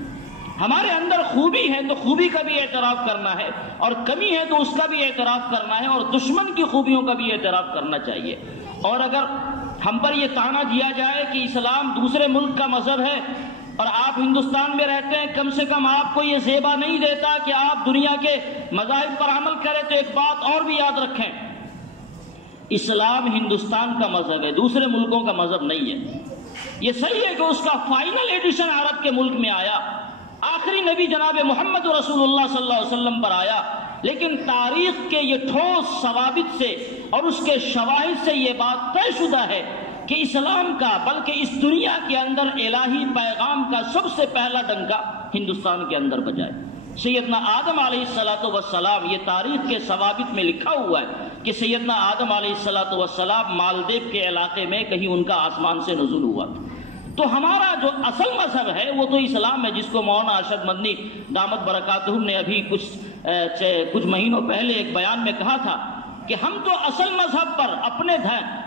ہمارے اندر خوبی ہے تو خوبی کا بھی اعتراف کرنا ہے، اور کمی ہے تو اس کا بھی اعتراف کرنا ہے، اور دشمن کی خوبیوں کا بھی اعتراف کرنا چاہیے۔ اور اگر ہم پر یہ طعنہ دیا جائے کہ اسلام دوسرے ملک کا مذہب ہے اور آپ ہندوستان میں رہتے ہیں، کم سے کم آپ کو یہ زیبا نہیں دیتا کہ آپ دنیا کے مذاہب پر عمل کریں، تو ایک بات اور بھی یاد رکھیں، اسلام ہندوستان کا مذہب ہے، دوسرے ملکوں کا مذہب نہیں ہے۔ یہ صحیح ہے کہ اس کا فائنل ایڈیشن عرب کے ملک میں آیا، آخری نبی جناب محمد رسول اللہ صلی اللہ علیہ وسلم پر آیا، لیکن تاریخ کے یہ ٹھوس ثوابت سے اور اس کے شواہد سے یہ بات طے شدہ ہے کہ اسلام کا بلکہ اس دنیا کے اندر الہی پیغام کا سب سے پہلا ڈنکا ہندوستان کے اندر بجائے۔ سیدنا آدم علیہ الصلوۃ والسلام، یہ تاریخ کے ثوابت میں لکھا ہوا ہے کہ سیدنا آدم علیہ الصلوۃ والسلام مالدیپ کے علاقے میں کہیں ان کا آسمان سے نزول ہوا تھا۔ تو ہمارا جو اصل مذہب ہے وہ تو اسلام ہے، جس کو مولانا ارشد مدنی دامت برکاتہم نے ابھی کچھ مہینوں پہلے ایک بیان میں کہا تھا کہ ہم تو اصل مذہب پر اپنے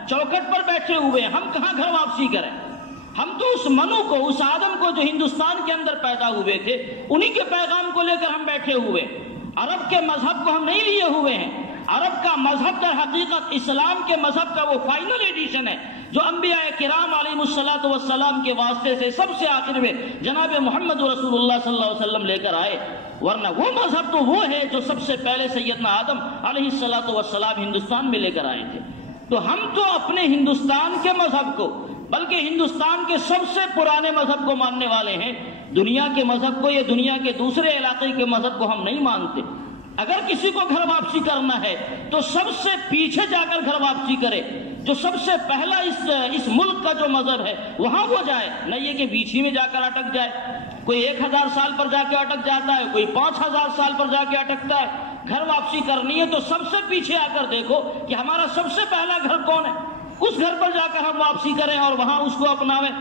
چوکھٹ پر بیٹھے ہوئے ہیں، ہم کہاں گھر واپسی کریں؟ ہم تو اس منو کو، اس آدم کو جو ہندوستان کے اندر پیدا ہوئے تھے، انہی کے پیغام کو لے کر ہم بیٹھے ہوئے۔ عرب کے مذہب کو ہم نہیں لیے ہوئے ہیں۔ عرب کا مذہب در حقیقت اسلام کے مذہب کا وہ فائنل ایڈیشن ہے جو انبیاء کرام علیہ الصلوۃ والسلام کے واسطے سے سب سے آخر میں جناب محمد رسول اللہ صلی اللہ علیہ وسلم لے کر آئے، ورنہ وہ مذہب تو وہ ہے جو سب سے پہلے سیدنا آدم علیہ الصلوۃ والسلام ہندوستان میں لے کر آئے تھے۔ تو ہم تو اپنے ہندوستان کے مذہب کو، بلکہ ہندوستان کے سب سے پرانے مذہب کو ماننے والے ہیں، دنیا کے مذہب کو یا دنیا کے دوسرے علاقے کے مذہب کو ہم نہیں مانتے۔ اگر کسی کو گھر واپسی کرنا ہے تو سب سے پیچھے جا کر گھر واپسی کرے، جو سب سے پہلا اس ملک کا جو مذہب ہے وہاں وہ جائے، نہ یہ کہ بیچ ہی میں جا کر اٹک جائے۔ کوئی 1000 سال پر جا کے اٹک جاتا ہے، کوئی 5000 سال پر جا کے اٹکتا ہے۔ گھر واپسی کرنی ہے تو سب سے پیچھے آ کر دیکھو کہ ہمارا سب سے پہلا گھر کون ہے، اس گھر پر جا کر ہم واپسی کریں اور وہاں اس کو اپناویں۔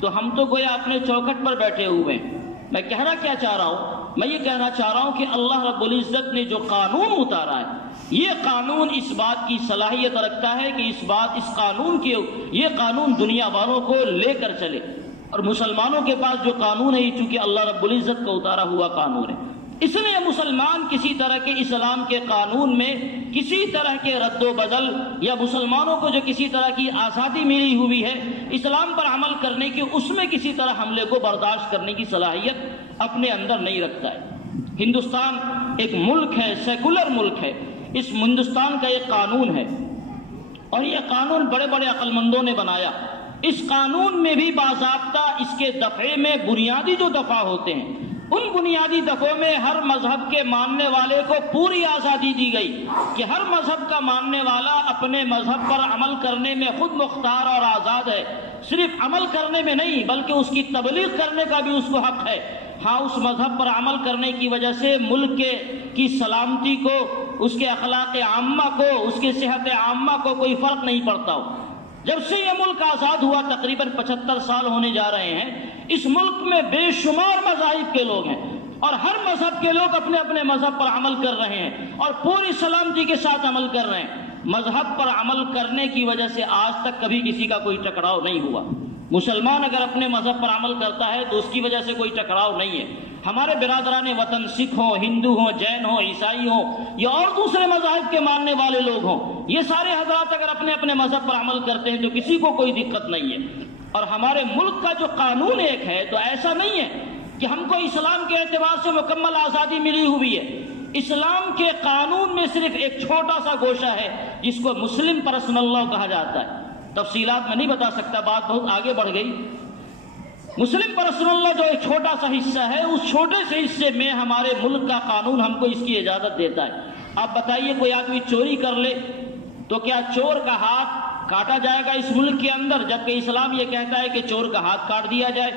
تو ہم تو گویا اپنے چوکھٹ پر بیٹھے ہوئے ہیں۔ میں کہنا کیا چاہ رہا ہوں؟ میں یہ کہنا چاہ رہا ہوں کہ اللہ رب العزت نے جو قانون اتارا ہے، یہ قانون اس بات کی صلاحیت رکھتا ہے کہ اس قانون کے یہ قانون دنیا والوں کو لے کر چلے، اور مسلمانوں کے پاس جو قانون ہے یہ چونکہ اللہ رب العزت کا اتارا ہوا قانون ہے، اس لیے مسلمان کسی طرح کے اسلام کے قانون میں کسی طرح کے رد و بدل یا مسلمانوں کو جو کسی طرح کی آزادی ملی ہوئی ہے اسلام پر عمل کرنے کی، اس میں کسی طرح حملے کو برداشت کرنے کی صلاحیت اپنے اندر نہیں رکھتا ہے۔ ہندوستان ایک ملک ہے، سیکولر ملک ہے، اس ہندوستان کا ایک قانون ہے، اور یہ قانون بڑے بڑے عقل مندوں نے بنایا۔ اس قانون میں بھی باضابطہ اس کے دفعے میں بنیادی جو دفعہ ہوتے ہیں، ان بنیادی دفعوں میں ہر مذہب کے ماننے والے کو پوری آزادی دی گئی کہ ہر مذہب کا ماننے والا اپنے مذہب پر عمل کرنے میں خود مختار اور آزاد ہے۔ صرف عمل کرنے میں نہیں بلکہ اس کی تبلیغ کرنے کا بھی اس کو حق ہے۔ ہاں، اس مذہب پر عمل کرنے کی وجہ سے ملک کی سلامتی کو، اس کے اخلاق عامہ کو، اس کے صحت عامہ کو کوئی فرق نہیں پڑتا ہو۔ جب سے یہ ملک آزاد ہوا تقریباً 75 سال ہونے جا رہے ہیں، اس ملک میں بے شمار مذاہب کے لوگ ہیں، اور ہر مذہب کے لوگ اپنے اپنے مذہب پر عمل کر رہے ہیں اور پوری سلامتی کے ساتھ عمل کر رہے ہیں۔ مذہب پر عمل کرنے کی وجہ سے آج تک کبھی کسی کا کوئی ٹکراؤ نہیں ہوا۔ مسلمان اگر اپنے مذہب پر عمل کرتا ہے تو اس کی وجہ سے کوئی ٹکراؤ نہیں ہے۔ ہمارے برادران وطن سکھ ہوں، ہندو ہوں، جین ہوں، عیسائی ہوں یا اور دوسرے مذاہب کے ماننے والے لوگ ہوں، یہ سارے حضرات اگر اپنے اپنے مذہب پر عمل کرتے ہیں تو کسی کو کوئی دقت نہیں ہے۔ اور ہمارے ملک کا جو قانون ایک ہے تو ایسا نہیں ہے کہ ہم کو اسلام کے اعتبار سے مکمل آزادی ملی ہوئی ہے۔ اسلام کے قانون میں صرف ایک چھوٹا سا گوشہ ہے جس کو مسلم پرسنل لاء کہا جاتا ہے۔ تفصیلات میں نہیں بتا سکتا، بات بہت آگے بڑھ گئی۔ مسلم پرسنل لاء جو ایک چھوٹا سا حصہ ہے، اس چھوٹے سے حصے میں ہمارے ملک کا قانون ہم کو اس کی اجازت دیتا ہے۔ آپ بتائیے، کوئی آدمی چوری کر لے تو کیا چور کا ہاتھ کاٹا جائے گا اس ملک کے اندر؟ جبکہ اسلام یہ کہتا ہے کہ چور کا ہاتھ کاٹ دیا جائے۔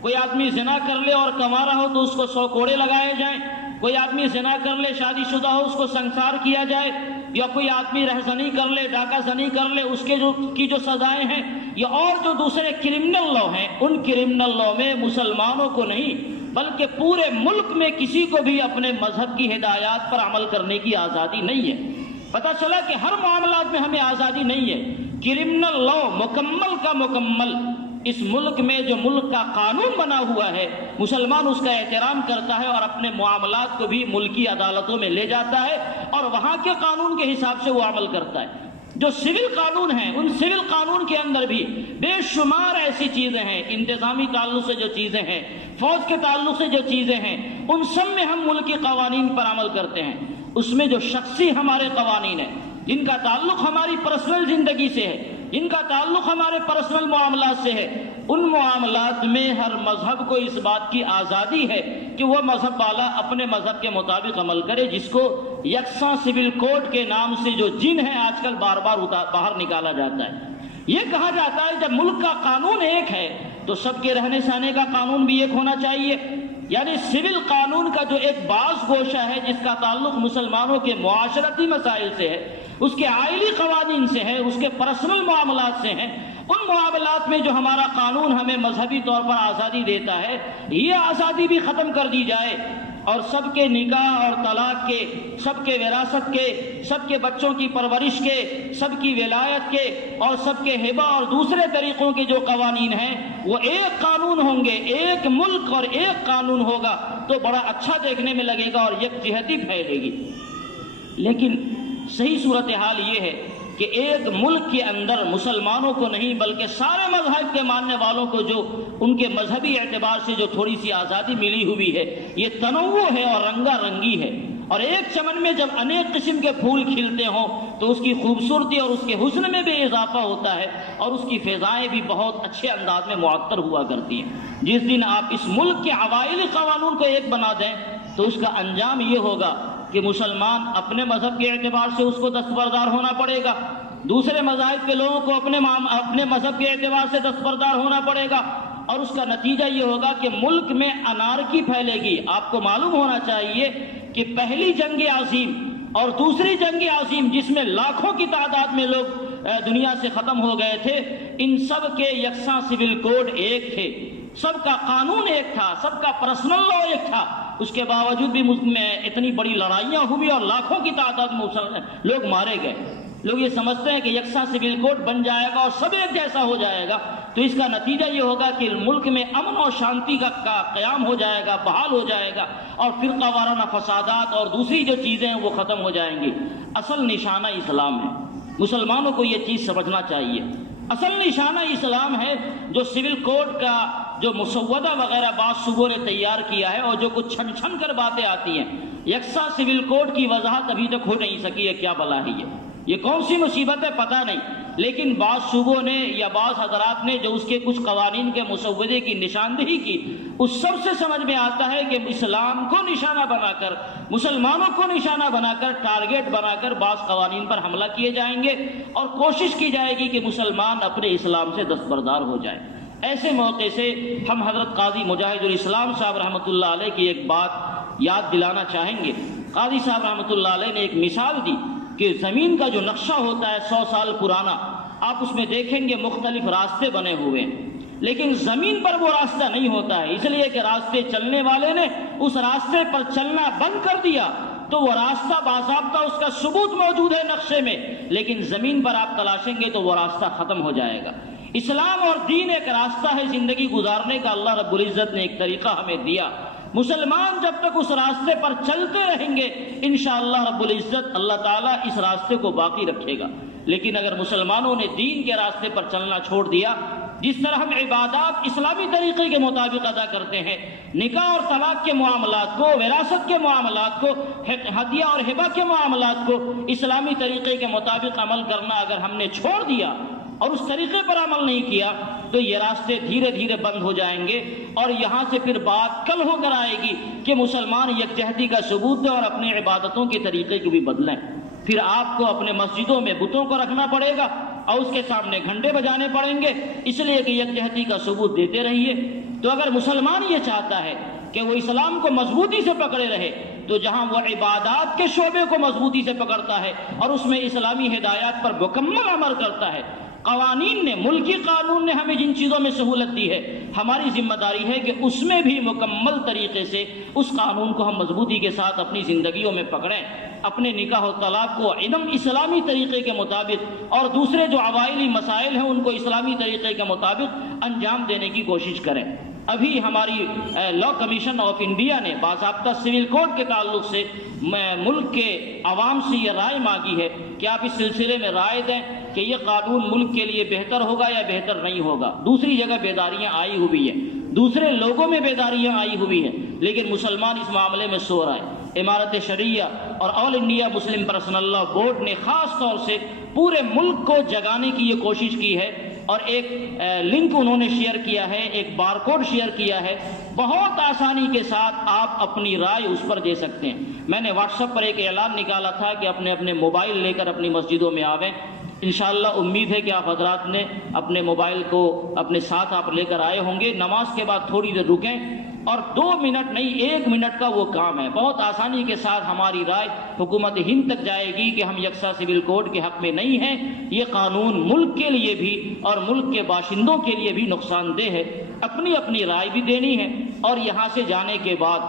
کوئی آدمی زنا کر لے اور کنوارا ہو تو اس کو 100 کوڑے لگائے جائیں۔ کوئی آدمی زنا کر لے، شادی شدہ ہو، اس کو سنسار کیا جائے۔ یا کوئی آدمی رہزنی کر لے، ڈاکہ زنی کر لے، اس کے جو سزائیں ہیں، یا اور جو دوسرے کرمنل لاء ہیں، ان کرمنل لاء میں مسلمانوں کو نہیں بلکہ پورے ملک میں کسی کو بھی اپنے مذہب کی ہدایات پر عمل کرنے کی آزادی نہیں ہے۔ پتہ چلا کہ ہر معاملات میں ہمیں آزادی نہیں ہے۔ کرمنل لاء مکمل کا مکمل اس ملک میں جو ملک کا قانون بنا ہوا ہے، مسلمان اس کا احترام کرتا ہے اور اپنے معاملات کو بھی ملکی عدالتوں میں لے جاتا ہے اور وہاں کے قانون کے حساب سے وہ عمل کرتا ہے۔ جو سول قانون ہیں، ان سول قانون کے اندر بھی بے شمار ایسی چیزیں ہیں، انتظامی تعلق سے جو چیزیں ہیں، فوج کے تعلق سے جو چیزیں ہیں، ان سب میں ہم ملکی قوانین پر عمل کرتے ہیں۔ اس میں جو شخصی ہمارے قوانین ہیں، جن کا تعلق ہماری پرسنل زندگی سے ہے، جن کا تعلق ہمارے پرسنل معاملات سے ہے، ان معاملات میں ہر مذہب کو اس بات کی آزادی ہے کہ وہ مذہب والا اپنے مذہب کے مطابق عمل کرے، جس کو یکساں سول کوڈ کے نام سے جو جن ہے آج کل بار بار باہر نکالا جاتا ہے۔ یہ کہا جاتا ہے جب ملک کا قانون ایک ہے تو سب کے رہنے سہنے کا قانون بھی ایک ہونا چاہیے. یعنی سول قانون کا جو ایک بعض گوشہ ہے جس کا تعلق مسلمانوں کے معاشرتی مسائل سے ہے، اس کے آئلی قوانین سے ہے، اس کے پرسنل معاملات سے ہیں، ان معاملات میں جو ہمارا قانون ہمیں مذہبی طور پر آزادی دیتا ہے، یہ آزادی بھی ختم کر دی جائے اور سب کے نکاح اور طلاق کے، سب کے وراثت کے، سب کے بچوں کی پرورش کے، سب کی ولایت کے اور سب کے ہبہ اور دوسرے طریقوں کے جو قوانین ہیں وہ ایک قانون ہوں گے، ایک ملک اور ایک قانون ہوگا تو بڑا اچھا دیکھنے میں لگے گا اور یکجہتی پھیلے گی. لیکن صحیح صورتحال یہ ہے کہ ایک ملک کے اندر مسلمانوں کو نہیں بلکہ سارے مذہب کے ماننے والوں کو جو ان کے مذہبی اعتبار سے جو تھوڑی سی آزادی ملی ہوئی ہے، یہ تنوع ہے اور رنگا رنگی ہے. اور ایک چمن میں جب انیک قسم کے پھول کھلتے ہوں تو اس کی خوبصورتی اور اس کے حسن میں بھی اضافہ ہوتا ہے اور اس کی فضائیں بھی بہت اچھے انداز میں معطر ہوا کرتی ہیں. جس دن آپ اس ملک کے عوائلی قانون کو ایک بنا دیں تو اس کا انجام یہ ہوگا کہ مسلمان اپنے مذہب کے اعتبار سے اس کو دستبردار ہونا پڑے گا، دوسرے مذاہب کے لوگوں کو اپنے مذہب کے اعتبار سے دستبردار ہونا پڑے گا، اور اس کا نتیجہ یہ ہوگا کہ ملک میں انارکی پھیلے گی. آپ کو معلوم ہونا چاہیے کہ پہلی جنگ عظیم اور دوسری جنگ عظیم جس میں لاکھوں کی تعداد میں لوگ دنیا سے ختم ہو گئے تھے، ان سب کے یکساں سول کوڈ ایک تھے، سب کا قانون ایک تھا، سب کا پرسنل لا ایک تھا. اس کے باوجود بھی ملک میں اتنی بڑی لڑائیاں ہوئی اور لاکھوں کی تعداد میں لوگ مارے گئے. لوگ یہ سمجھتے ہیں کہ یکساں سول کوڈ بن جائے گا اور سب ایک جیسا ہو جائے گا تو اس کا نتیجہ یہ ہوگا کہ ملک میں امن اور شانتی کا قیام ہو جائے گا، بحال ہو جائے گا اور فرقہ وارانہ فسادات اور دوسری جو چیزیں ہیں وہ ختم ہو جائیں گی. اصل نشانہ اسلام ہے، مسلمانوں کو یہ چیز سمجھنا چاہیے. اصل نشانہ اسلام ہے جو سول کوڈ کا جو مسودہ وغیرہ بعض صوبوں نے تیار کیا ہے اور جو کچھ چھن چھن کر باتیں آتی ہیں. یکساں سول کوڈ کی وضاحت ابھی تک ہو نہیں سکی ہے. کیا بلا ہے یہ کون سی مصیبت ہے پتہ نہیں، لیکن بعض صوبوں نے یا بعض حضرات نے جو اس کے کچھ قوانین کے مسودے کی نشاندہی کی، اس سب سے سمجھ میں آتا ہے کہ اسلام کو نشانہ بنا کر، مسلمانوں کو نشانہ بنا کر، ٹارگیٹ بنا کر بعض قوانین پر حملہ کیے جائیں گے اور کوشش کی جائے گی کہ مسلمان اپنے اسلام سے دستبردار ہو جائیں. ایسے موقع سے ہم حضرت قاضی مجاہد الاسلام صاحب رحمۃ اللہ علیہ کی ایک بات یاد دلانا چاہیں گے. قاضی صاحب رحمۃ اللہ علیہ نے ایک مثال دی کہ زمین کا جو نقشہ ہوتا ہے 100 سال پرانا، آپ اس میں دیکھیں گے مختلف راستے بنے ہوئے ہیں، لیکن زمین پر وہ راستہ نہیں ہوتا ہے، اس لیے کہ راستے چلنے والے نے اس راستے پر چلنا بند کر دیا تو وہ راستہ باضابطہ اس کا ثبوت موجود ہے نقشے میں، لیکن زمین پر آپ تلاشیں گے تو وہ راستہ ختم ہو جائے گا. اسلام اور دین ایک راستہ ہے زندگی گزارنے کا، اللہ رب العزت نے ایک طریقہ ہمیں دیا. مسلمان جب تک اس راستے پر چلتے رہیں گے انشاءاللہ رب العزت اللہ تعالیٰ اس راستے کو باقی رکھے گا. لیکن اگر مسلمانوں نے دین کے راستے پر چلنا چھوڑ دیا، جس طرح ہم عبادات اسلامی طریقے کے مطابق ادا کرتے ہیں، نکاح اور طلاق کے معاملات کو، وراثت کے معاملات کو، ہدیہ اور ہبہ کے معاملات کو اسلامی طریقے کے مطابق عمل کرنا اگر ہم نے چھوڑ دیا اور اس طریقے پر عمل نہیں کیا تو یہ راستے دھیرے دھیرے بند ہو جائیں گے اور یہاں سے پھر بات کل ہو کر آئے گی کہ مسلمان یکجہتی کا ثبوت دیں اور اپنی عبادتوں کے طریقے کو بھی بدلیں. پھر آپ کو اپنے مسجدوں میں بتوں کو رکھنا پڑے گا اور اس کے سامنے گھنٹے بجانے پڑیں گے، اس لیے کہ یکجہتی کا ثبوت دیتے رہیے. تو اگر مسلمان یہ چاہتا ہے کہ وہ اسلام کو مضبوطی سے پکڑے رہے تو جہاں وہ عبادات کے شعبے کو مضبوطی سے پکڑتا ہے اور اس میں اسلامی ہدایات پر مکمل عمل کرتا ہے، قوانین نے، ملکی قانون نے ہمیں جن چیزوں میں سہولت دی ہے، ہماری ذمہ داری ہے کہ اس میں بھی مکمل طریقے سے اس قانون کو ہم مضبوطی کے ساتھ اپنی زندگیوں میں پکڑیں، اپنے نکاح و طلاق کو علم اسلامی طریقے کے مطابق اور دوسرے جو عوائلی مسائل ہیں ان کو اسلامی طریقے کے مطابق انجام دینے کی کوشش کریں. ابھی ہماری لا کمیشن آف انڈیا نے باضابطہ سول کوڈ کے تعلق سے ملک کے عوام سے یہ رائے مانگی ہے کہ آپ اس سلسلے میں رائے دیں کہ یہ قانون ملک کے لیے بہتر ہوگا یا بہتر نہیں ہوگا. دوسری جگہ بیداریاں آئی ہوئی ہیں، دوسرے لوگوں میں بیداریاں آئی ہوئی ہیں، لیکن مسلمان اس معاملے میں سو رہا ہے. امارت شریعہ اور آل انڈیا مسلم پرسنل لا بورڈ نے خاص طور سے پورے ملک کو جگانے کی یہ کوشش کی ہے اور ایک لنک انہوں نے شیئر کیا ہے، ایک بار کوڈ شیئر کیا ہے. بہت آسانی کے ساتھ آپ اپنی رائے اس پر دے سکتے ہیں. میں نے واٹس ایپ پر ایک اعلان نکالا تھا کہ اپنے موبائل لے کر اپنی مسجدوں میں آویں. انشاءاللہ امید ہے کہ آپ حضرات نے اپنے موبائل کو اپنے ساتھ آپ لے کر آئے ہوں گے۔ نماز کے بعد تھوڑی دیر رکیں اور 2 منٹ نہیں 1 منٹ کا وہ کام ہے، بہت آسانی کے ساتھ ہماری رائے حکومت ہند تک جائے گی کہ ہم یکساں سول کوڈ کے حق میں نہیں ہیں، یہ قانون ملک کے لیے بھی اور ملک کے باشندوں کے لیے بھی نقصان دہ ہے۔ اپنی اپنی رائے بھی دینی ہے اور یہاں سے جانے کے بعد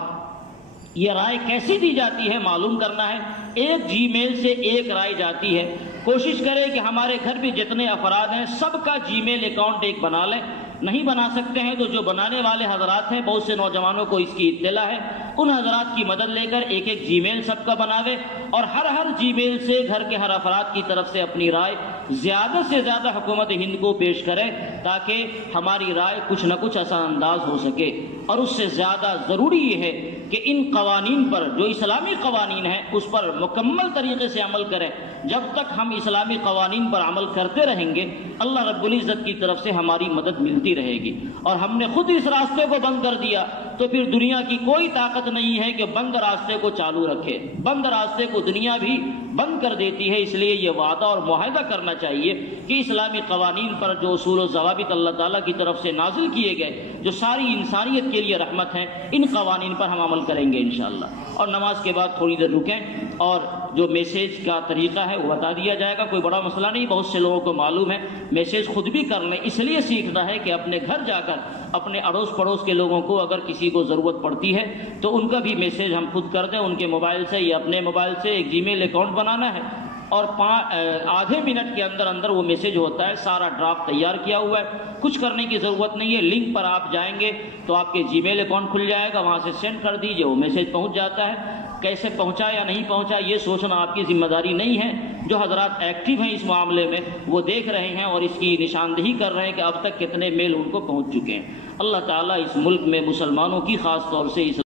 یہ رائے کیسے دی جاتی ہے معلوم کرنا ہے۔ ایک جی میل سے ایک رائے جاتی ہے۔ کوشش کریں کہ ہمارے گھر میں جتنے افراد ہیں سب کا جی میل اکاؤنٹ ایک بنا لیں، نہیں بنا سکتے ہیں تو جو بنانے والے حضرات ہیں، بہت سے نوجوانوں کو اس کی اطلاع ہے، ان حضرات کی مدد لے کر ایک ایک جی میل سب کا بناوے اور ہر جی میل سے گھر کے ہر افراد کی طرف سے اپنی رائے زیادہ سے زیادہ حکومت ہند کو پیش کرے تاکہ ہماری رائے کچھ نہ کچھ اثر انداز ہو سکے۔ اور اس سے زیادہ ضروری یہ ہے کہ ان قوانین پر جو اسلامی قوانین ہیں اس پر مکمل طریقے سے عمل کریں۔ جب تک ہم اسلامی قوانین پر عمل کرتے رہیں گے اللہ رب العزت کی طرف سے ہماری مدد ملتی رہے گی، اور ہم نے خود اس راستے کو بند کر دیا تو پھر دنیا کی کوئی طاقت نہیں ہے کہ بند راستے کو چالو رکھے۔ بند راستے کو دنیا بھی بند کر دیتی ہے، اس لیے یہ وعدہ اور معاہدہ کرنا چاہیے کہ اسلامی قوانین پر جو اصول و ضوابط اللہ تعالیٰ کی طرف سے نازل کیے گئے جو ساری انسانیت کے لیے رحمت ہیں، ان قوانین پر ہم عمل کریں گے انشاءاللہ۔ اور نماز کے بعد تھوڑی دیر رکیں اور جو میسیج کا طریقہ ہے وہ بتا دیا جائے گا، کوئی بڑا مسئلہ نہیں، بہت سے لوگوں کو معلوم ہے، میسیج خود بھی کر لیں، اس لیے سیکھنا ہے کہ اپنے گھر جا کر اپنے اڑوس پڑوس کے لوگوں کو اگر کسی کو ضرورت پڑتی ہے تو ان کا بھی میسیج ہم خود کر دیں، ان کے موبائل سے یا اپنے موبائل سے ایک جی میل اکاؤنٹ بنانا ہے اور آدھے منٹ کے اندر اندر وہ میسیج ہوتا ہے، سارا ڈرافٹ تیار کیا ہوا ہے، کچھ کرنے کی ضرورت نہیں ہے، لنک پر آپ جائیں گے تو آپ کے جی میل اکاؤنٹ کھل جائے گا، وہاں سے سینڈ کر دیجئے، وہ میسیج پہنچ جاتا ہے۔ کیسے پہنچا یا نہیں پہنچا یہ سوچنا آپ کی ذمہ داری نہیں ہے، جو حضرات ایکٹیو ہیں اس معاملے میں وہ دیکھ رہے ہیں اور اس کی نشاندہی کر رہے ہیں کہ اب تک کتنے میل ان کو پہنچ چکے ہیں۔ اللہ تعالیٰ اس ملک میں مسلمانوں کی خاص طور سے